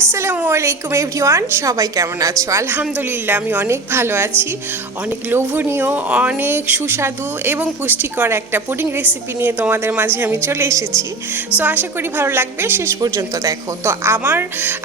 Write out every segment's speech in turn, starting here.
আসসালামু আলাইকুম এভরিওয়ান, সবাই কেমন আছো? আলহামদুলিল্লাহ আমি অনেক ভালো আছি। অনেক লোভনীয়, অনেক সুস্বাদু এবং পুষ্টিকর একটা পুডিং রেসিপি নিয়ে তোমাদের মাঝে আমি চলে এসেছি। সো আশা করি ভালো লাগবে, শেষ পর্যন্ত দেখো। তো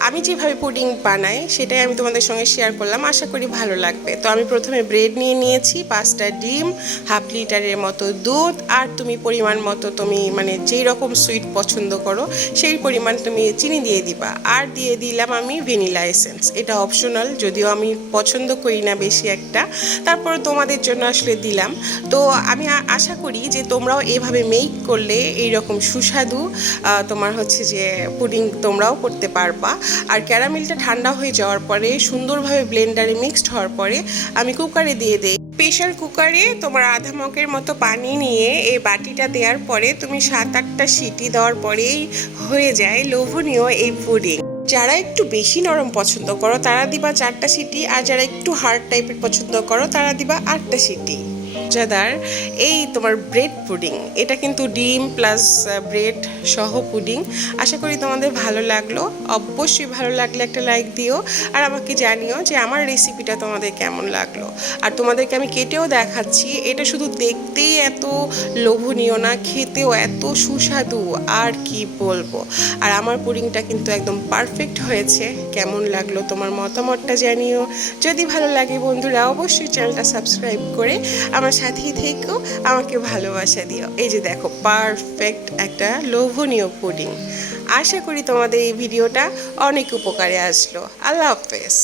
আমি যেভাবে পুডিং বানাই সেটাই আমি তোমাদের সঙ্গে শেয়ার করলাম, আশা করি ভালো লাগবে। তো আমি প্রথমে ব্রেড নিয়ে নিয়েছি, 5টা ডিম, হাফ লিটারের মতো দুধ, আর তুমি পরিমাণ মতো তুমি মানে যেই রকম সুইট পছন্দ করো সেই পরিমাণ তুমি চিনি দিয়ে দিবা। আর দিয়ে দিলাম আমি ভ্যানিলা এসেন্স, এটা অপশনাল, যদিও আমি পছন্দ করি না বেশি একটা, তারপর তোমাদের জন্য আসলে দিলাম। তো আমি আশা করি যে তোমরাও এভাবে মেক করলে এইরকম সুস্বাদু তোমার হচ্ছে যে পুডিং তোমরাও করতে পারবা। আর ক্যারামেলটা ঠান্ডা হয়ে যাওয়ার পরে সুন্দরভাবে ব্লেন্ডারে মিক্সড হওয়ার পরে আমি কুকারে দিয়ে দিই। প্রেশার কুকারে তোমার আধা মগের মতো পানি নিয়ে এই বাটিটা দেওয়ার পরে তুমি 7-8টা সিটি দেওয়ার পরেই হয়ে যায় লোভনীয় এই পুডিং। যারা একটু বেশি নরম পছন্দ করো তারা দিবা 4টা সিটি, আর যারা একটু হার্ড টাইপের পছন্দ করো তারা দিবা 8টা সিটি। মজাদার এই তোমার ব্রেড পুডিং, এটা কিন্তু ডিম প্লাস ব্রেড সহ পুডিং। আশা করি তোমাদের ভালো লাগলো, অবশ্যই ভালো লাগলে একটা লাইক দিও, আর আমাকে জানিও যে আমার রেসিপিটা তোমাদের কেমন লাগলো। আর তোমাদেরকে আমি কেটেও দেখাচ্ছি, এটা শুধু দেখতেই এত লোভনীয় না, খেতেও এত সুস্বাদু, আর কি বলবো। আর আমার পুডিংটা কিন্তু একদম পারফেক্ট হয়েছে। কেমন লাগলো তোমার মতামতটা জানিও। যদি ভালো লাগে বন্ধুরা অবশ্যই চ্যানেলটা সাবস্ক্রাইব করে আমার সাথেই থেকেও আমাকে ভালোবাসা দিও। এই যে দেখো, পারফেক্ট একটা লোভনীয় পুডিং। আশা করি তোমাদের এই ভিডিওটা অনেক উপকারে আসলো। আল্লাহ হাফেজ।